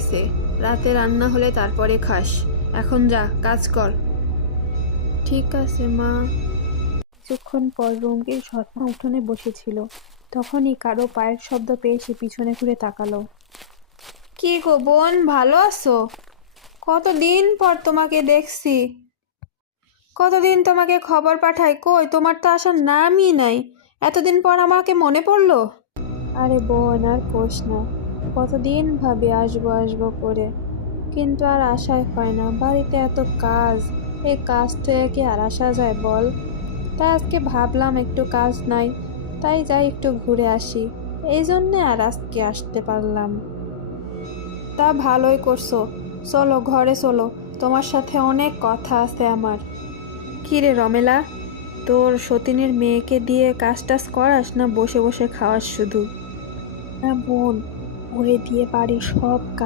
গেছে, রাতে রান্না হলে তারপরে খাস। এখন যা, কাজ কর। ঠিক আছে মা। কিছুক্ষণ পর রঙ্গের সৎমা উঠোনে বসেছিল। তখনই কারো পায়ের শব্দ পেয়ে সে পিছনে ঘুরে তাকালো। কি গো বোন, ভালো আছো? কতদিন পর তোমাকে দেখছি। কতদিন তোমাকে খবর পাঠাই, কই তোমার তো আসার নামই নাই। এতদিন পর আমাকে মনে পড়লো? আরে বোন, আর কোস না। কতদিন ভাবি আসবো আসবো করে, কিন্তু আর আশাই হয় না। বাড়িতে এত কাজ, এই কাজ থেকে কি আর আসা যায় বল? তাই আজকে ভাবলাম একটু কাজ নাই, তাই যাই একটু ঘুরে আসি। এই জন্যে আর আজকে আসতে পারলাম। তা ভালোই করছো। চলো ঘরে চলো, তোমার সাথে অনেক কথা আছে আমার। কি রে রমেলা, তোর সতীনের মেয়েকে দিয়ে কাজ টাজ করাস না বসে বসে খাওয়াস শুধু? না বোন, ওরে দিয়ে বাড়ির সব কাজ